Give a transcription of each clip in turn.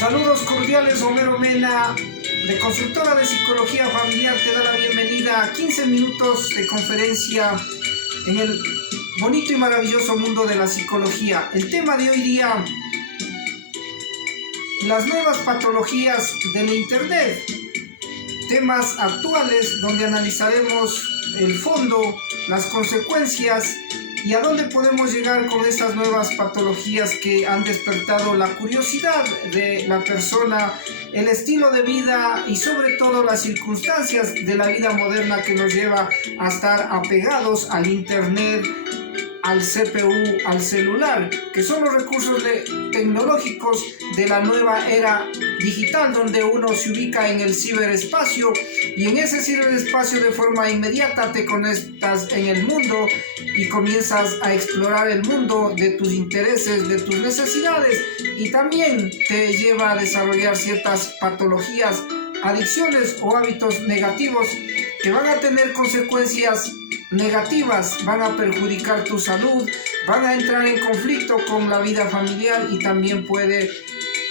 Saludos cordiales, Homero Mena, de Consultora de Psicología Familiar, te da la bienvenida a 15 minutos de conferencia en el bonito y maravilloso mundo de la psicología. El tema de hoy día, las nuevas patologías del Internet. Temas actuales donde analizaremos el fondo, las consecuencias y a dónde podemos llegar con estas nuevas patologías que han despertado la curiosidad de la persona, el estilo de vida y sobre todo las circunstancias de la vida moderna que nos lleva a estar apegados al Internet, al CPU, al celular, que son los recursos tecnológicos de la nueva era digital, donde uno se ubica en el ciberespacio y en ese ciberespacio de forma inmediata te conectas en el mundo y comienzas a explorar el mundo de tus intereses, de tus necesidades, y también te lleva a desarrollar ciertas patologías, adicciones o hábitos negativos que van a tener consecuencias negativas, van a perjudicar tu salud, van a entrar en conflicto con la vida familiar y también puede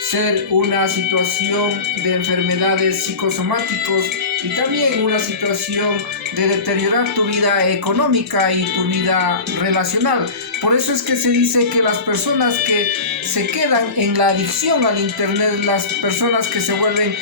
ser una situación de enfermedades psicosomáticos y también una situación de deteriorar tu vida económica y tu vida relacional. Por eso es que se dice que las personas que se quedan en la adicción al Internet, las personas que se vuelven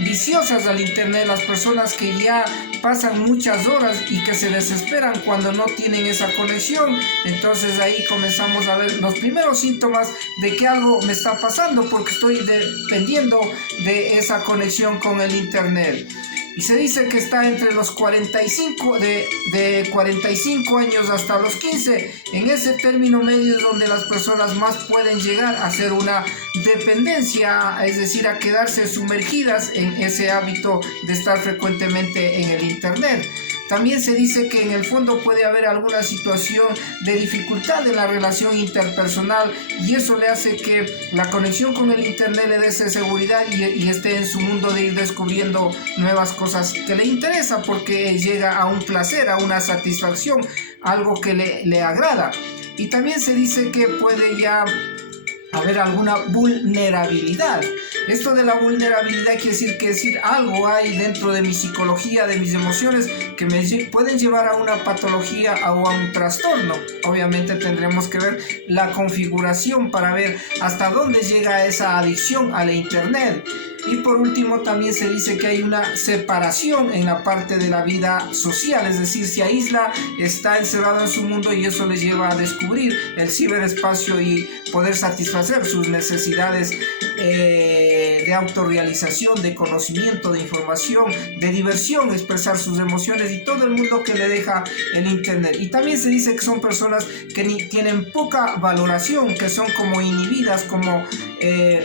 viciosas al Internet, las personas que ya pasan muchas horas y que se desesperan cuando no tienen esa conexión, entonces ahí comenzamos a ver los primeros síntomas de que algo me está pasando porque estoy dependiendo de esa conexión con el Internet. Y se dice que está entre los 45, de 45 años hasta los 15. En ese término medio es donde las personas más pueden llegar a hacer una dependencia, es decir, a quedarse sumergidas en ese hábito de estar frecuentemente en el Internet. También se dice que en el fondo puede haber alguna situación de dificultad en la relación interpersonal y eso le hace que la conexión con el Internet le dé esa seguridad y esté en su mundo de ir descubriendo nuevas cosas que le interesa porque llega a un placer, a una satisfacción, algo que le agrada. Y también se dice que puede ya haber alguna vulnerabilidad. Esto de la vulnerabilidad quiere decir algo hay dentro de mi psicología, de mis emociones, que me pueden llevar a una patología o a un trastorno. Obviamente tendremos que ver la configuración para ver hasta dónde llega esa adicción al Internet. Y por último también se dice que hay una separación en la parte de la vida social, es decir, se aísla, está encerrado en su mundo y eso le lleva a descubrir el ciberespacio y poder satisfacer sus necesidades de autorrealización, de conocimiento, de información, de diversión, expresar sus emociones y todo el mundo que le deja el Internet. Y también se dice que son personas que tienen poca valoración, que son como inhibidas, como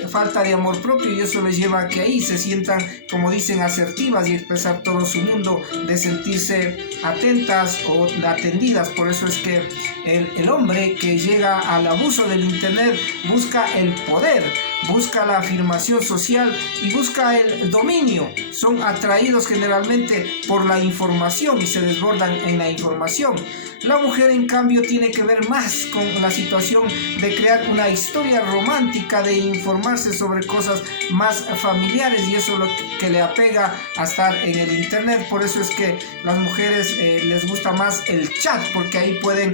falta de amor propio, y eso les lleva a que ahí se sientan, como dicen, asertivas y expresar todo su mundo, de sentirse atentas o atendidas. Por eso es que el hombre que llega al abuso del Internet busca el poder, busca la afirmación social y busca el dominio. Son atraídos generalmente por la información y se desbordan en la información. La mujer, en cambio, tiene que ver más con la situación de crear una historia romántica, de informarse sobre cosas más familiares, y eso es lo que le apega a estar en el Internet. Por eso es que las mujeres les gusta más el chat, porque ahí pueden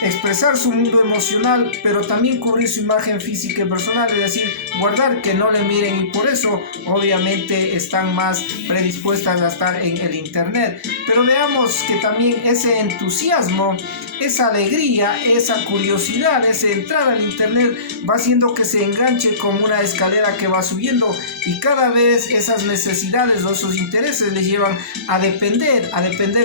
expresar su mundo emocional, pero también cubrir su imagen física y personal, es decir, guardar que no le miren, y por eso obviamente están más predispuestas a estar en el Internet. Pero veamos que también ese entusiasmo, esa alegría, esa curiosidad, ese entrar al Internet va haciendo que se enganche como una escalera que va subiendo, y cada vez esas necesidades o esos intereses les llevan a depender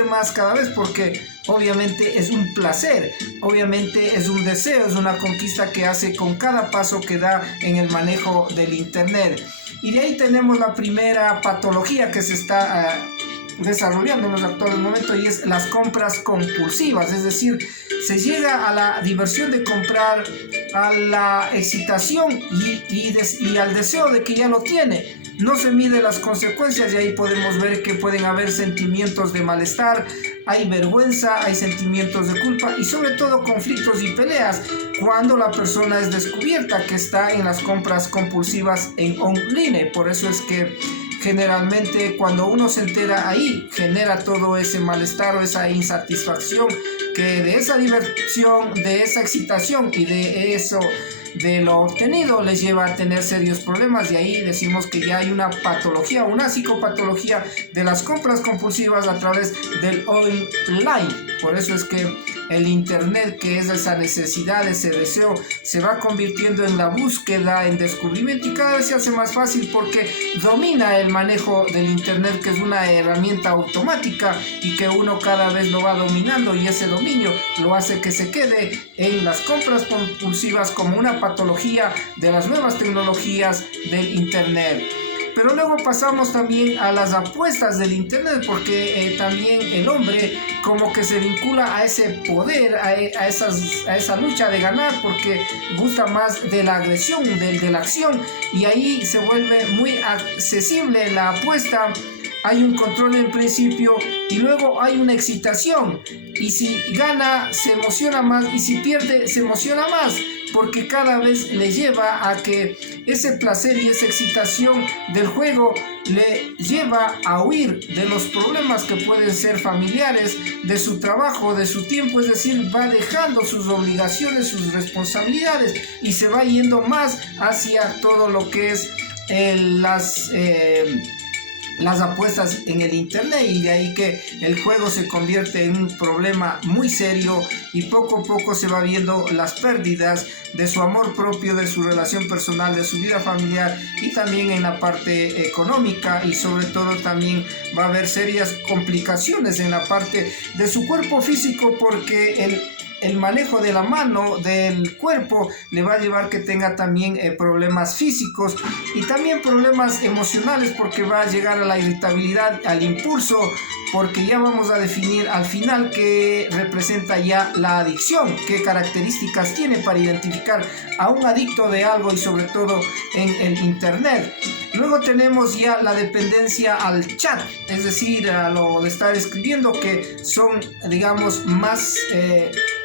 más cada vez, porque obviamente es un placer, obviamente es un deseo, es una conquista que hace con cada paso que da en el manejo del Internet. Y de ahí tenemos la primera patología que se está desarrollando en los actuales momentos, y es las compras compulsivas. Es decir, se llega a la diversión de comprar, a la excitación y al deseo de que ya lo tiene. no se miden las consecuencias y ahí podemos ver que pueden haber sentimientos de malestar, hay vergüenza, hay sentimientos de culpa y sobre todo conflictos y peleas cuando la persona es descubierta que está en las compras compulsivas en online. Por eso es que generalmente cuando uno se entera ahí genera todo ese malestar o esa insatisfacción, que de esa diversión, de esa excitación y de eso, de lo obtenido, les lleva a tener serios problemas. Y ahí decimos que ya hay una patología, una psicopatología de las compras compulsivas a través del online. Por eso es que el internet, que es esa necesidad, ese deseo, se va convirtiendo en la búsqueda, en descubrimiento, y cada vez se hace más fácil porque domina el manejo del internet, que es una herramienta automática y que uno cada vez lo va dominando, y ese dominio lo hace que se quede en las compras compulsivas como una patología de las nuevas tecnologías del internet. Pero luego pasamos también a las apuestas del internet, porque también el hombre como que se vincula a ese poder, a esa lucha de ganar, porque gusta más de la agresión, de la acción, y ahí se vuelve muy accesible la apuesta. Hay un control en principio y luego hay una excitación, y si gana se emociona más y si pierde se emociona más, porque cada vez le lleva a que ese placer y esa excitación del juego le lleva a huir de los problemas que pueden ser familiares, de su trabajo, de su tiempo, es decir, va dejando sus obligaciones, sus responsabilidades y se va yendo más hacia todo lo que es las apuestas en el internet, y de ahí que el juego se convierte en un problema muy serio y poco a poco se va viendo las pérdidas de su amor propio, de su relación personal, de su vida familiar y también en la parte económica, y sobre todo también va a haber serias complicaciones en la parte de su cuerpo físico, porque el manejo de la mano, del cuerpo, le va a llevar que tenga también problemas físicos y también problemas emocionales, porque va a llegar a la irritabilidad, al impulso, porque ya vamos a definir al final qué representa ya la adicción, qué características tiene para identificar a un adicto de algo, y sobre todo en el internet. Luego tenemos ya la dependencia al chat, es decir, a lo de estar escribiendo, que son, digamos, más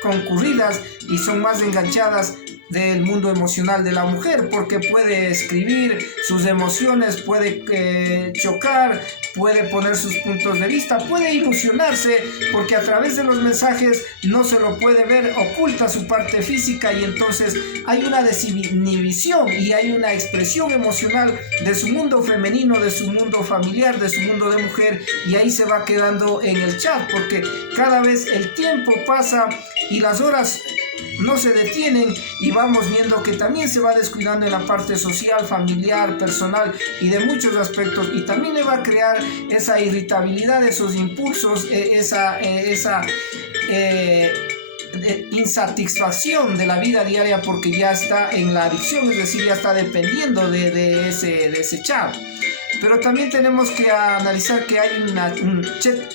concurridas y son más enganchadas del mundo emocional de la mujer, porque puede escribir sus emociones, puede chocar, puede poner sus puntos de vista, puede ilusionarse, porque a través de los mensajes no se lo puede ver, oculta su parte física, y entonces hay una desinhibición y hay una expresión emocional de su mundo femenino, de su mundo familiar, de su mundo de mujer, y ahí se va quedando en el chat, porque cada vez el tiempo pasa y las horas no se detienen, y vamos viendo que también se va descuidando en la parte social, familiar, personal y de muchos aspectos, y también le va a crear esa irritabilidad, esos impulsos, esa insatisfacción de la vida diaria, porque ya está en la adicción, es decir, ya está dependiendo de ese chat. Pero también tenemos que analizar que hay un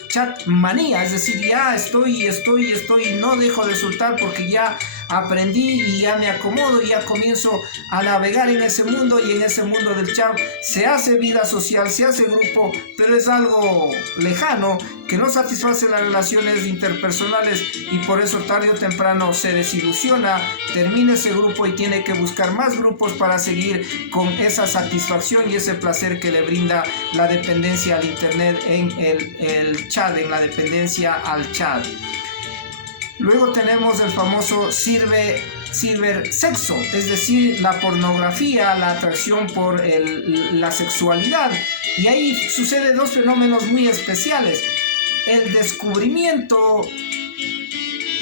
chat manía, es decir, ya estoy, no dejo de soltar, porque ya aprendí y ya me acomodo y ya comienzo a navegar en ese mundo, y en ese mundo del chat se hace vida social, se hace grupo, pero es algo lejano que no satisface las relaciones interpersonales, y por eso tarde o temprano se desilusiona, termina ese grupo y tiene que buscar más grupos para seguir con esa satisfacción y ese placer que le brinda la dependencia al internet en el chat, en la dependencia al chat. Luego tenemos el famoso cibersexo, es decir, la pornografía, la atracción por la sexualidad. Y ahí suceden dos fenómenos muy especiales: el descubrimiento,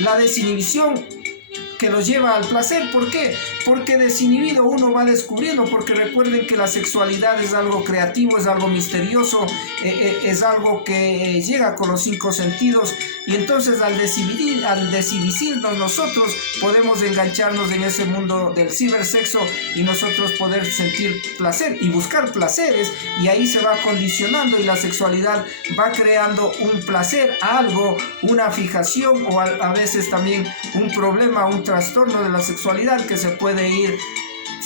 la desinhibición que los lleva al placer. ¿Por qué? Porque desinhibido uno va descubriendo, porque recuerden que la sexualidad es algo creativo, es algo misterioso, es algo que llega con los 5 sentidos, y entonces al desinhibirnos nosotros podemos engancharnos en ese mundo del cibersexo y nosotros poder sentir placer y buscar placeres, y ahí se va condicionando, y la sexualidad va creando un placer, algo, una fijación, o a veces también un problema, un trastorno de la sexualidad que se puede ir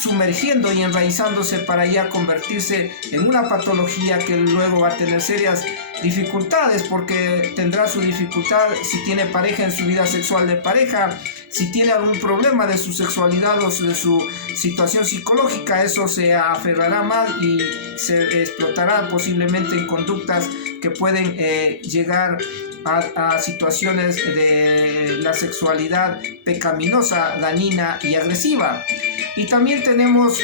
sumergiendo y enraizándose para ya convertirse en una patología que luego va a tener serias dificultades, porque tendrá su dificultad si tiene pareja en su vida sexual de pareja, si tiene algún problema de su sexualidad o de su situación psicológica. Eso se aferrará más y se explotará posiblemente en conductas que pueden llegar a situaciones de la sexualidad pecaminosa, dañina y agresiva. Y también tenemos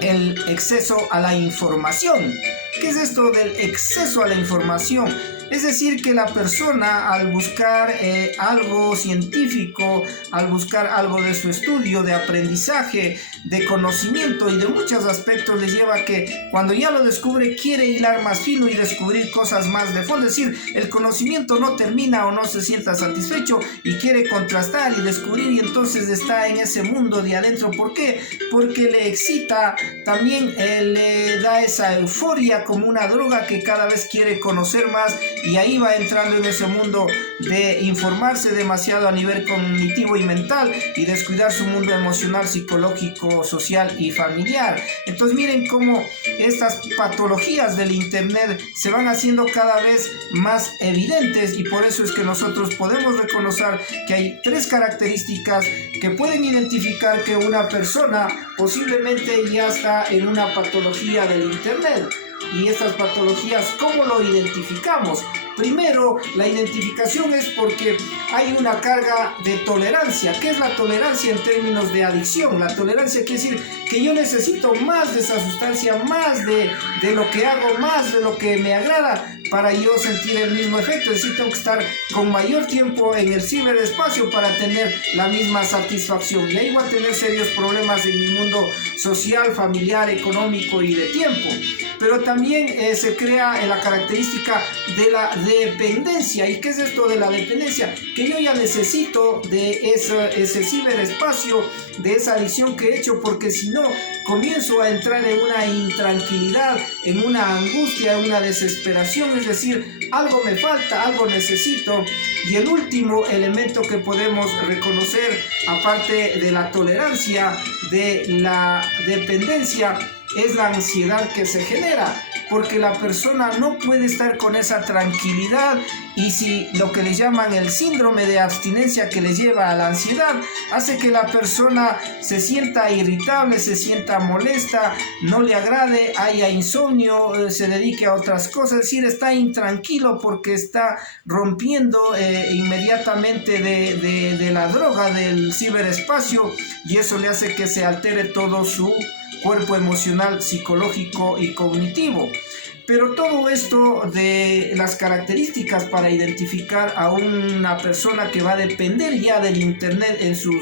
el exceso a la información. ¿Qué es esto del exceso a la información? Es decir, que la persona, al buscar algo científico, al buscar algo de su estudio, de aprendizaje, de conocimiento y de muchos aspectos, les lleva a que cuando ya lo descubre quiere hilar más fino y descubrir cosas más de fondo. Es decir, el conocimiento no termina o no se sienta satisfecho y quiere contrastar y descubrir, y entonces está en ese mundo de adentro. ¿Por qué? Porque le excita, también le da esa euforia como una droga que cada vez quiere conocer más, y ahí va entrando en ese mundo de informarse demasiado a nivel cognitivo y mental y descuidar su mundo emocional, psicológico, social y familiar. Entonces miren cómo estas patologías del internet se van haciendo cada vez más evidentes, y por eso es que nosotros podemos reconocer que hay 3 características que pueden identificar que una persona posiblemente ya está en una patología del internet. Y estas patologías, ¿cómo lo identificamos? Primero, la identificación es porque hay una carga de tolerancia. ¿Qué es la tolerancia en términos de adicción? La tolerancia quiere decir que yo necesito más de esa sustancia, más de lo que hago, más de lo que me agrada para yo sentir el mismo efecto. Es decir, tengo que estar con mayor tiempo en el ciberespacio para tener la misma satisfacción. Y ahí voy a tener serios problemas en mi mundo social, familiar, económico y de tiempo. Pero también se crea la característica de la dependencia. ¿Y qué es esto de la dependencia? Que yo ya necesito de ese ciberespacio, de esa adicción que he hecho, porque si no, comienzo a entrar en una intranquilidad, en una angustia, en una desesperación. Es decir, algo me falta, algo necesito. Y el último elemento que podemos reconocer, aparte de la tolerancia, de la dependencia, es la ansiedad que se genera, porque la persona no puede estar con esa tranquilidad, y si lo que le llaman el síndrome de abstinencia que le lleva a la ansiedad, hace que la persona se sienta irritable, se sienta molesta, no le agrade, haya insomnio, se dedique a otras cosas. Es decir, está intranquilo porque está rompiendo inmediatamente de la droga del ciberespacio, y eso le hace que se altere todo su cuerpo emocional, psicológico y cognitivo. Pero todo esto de las características para identificar a una persona que va a depender ya del internet en sus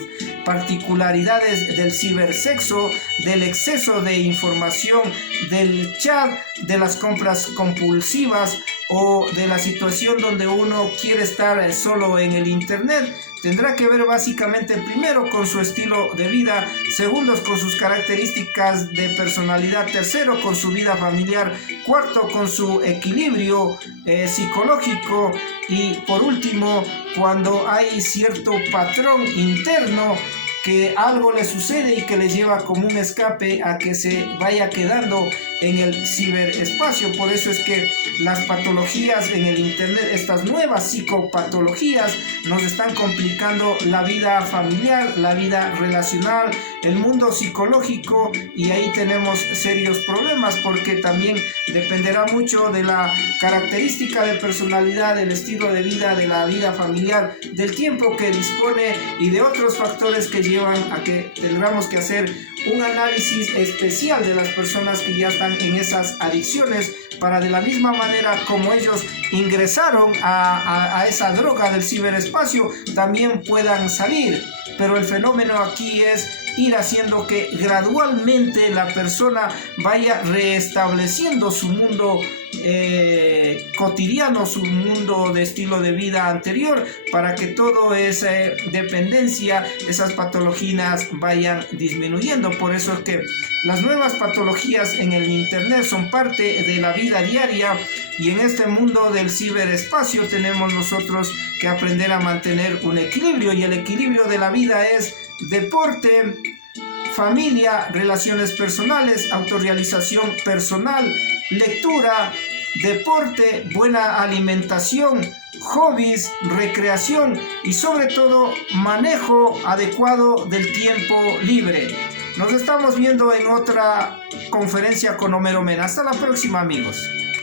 particularidades, del cibersexo, del exceso de información, del chat, de las compras compulsivas o de la situación donde uno quiere estar solo en el internet, tendrá que ver básicamente primero con su estilo de vida, segundo con sus características de personalidad, tercero con su vida familiar, cuarto con su equilibrio psicológico, y por último cuando hay cierto patrón interno que algo le sucede y que le lleva como un escape a que se vaya quedando en el ciberespacio. Por eso es que las patologías en el internet, estas nuevas psicopatologías, nos están complicando la vida familiar, la vida relacional, el mundo psicológico, y ahí tenemos serios problemas, porque también dependerá mucho de la característica de personalidad, del estilo de vida, de la vida familiar, del tiempo que dispone y de otros factores que llevan a que tengamos que hacer un análisis especial de las personas que ya están en esas adicciones, para de la misma manera como ellos ingresaron a esa droga del ciberespacio, también puedan salir. Pero el fenómeno aquí es ir haciendo que gradualmente la persona vaya restableciendo su mundo cotidiano, su mundo de estilo de vida anterior, para que toda esa dependencia, esas patologías vayan disminuyendo. Por eso es que las nuevas patologías en el internet son parte de la vida diaria, y en este mundo del ciberespacio tenemos nosotros que aprender a mantener un equilibrio, y el equilibrio de la vida es deporte, familia, relaciones personales, autorrealización personal, lectura, deporte, buena alimentación, hobbies, recreación y sobre todo manejo adecuado del tiempo libre. Nos estamos viendo en otra conferencia con Homero Mena. Hasta la próxima, amigos.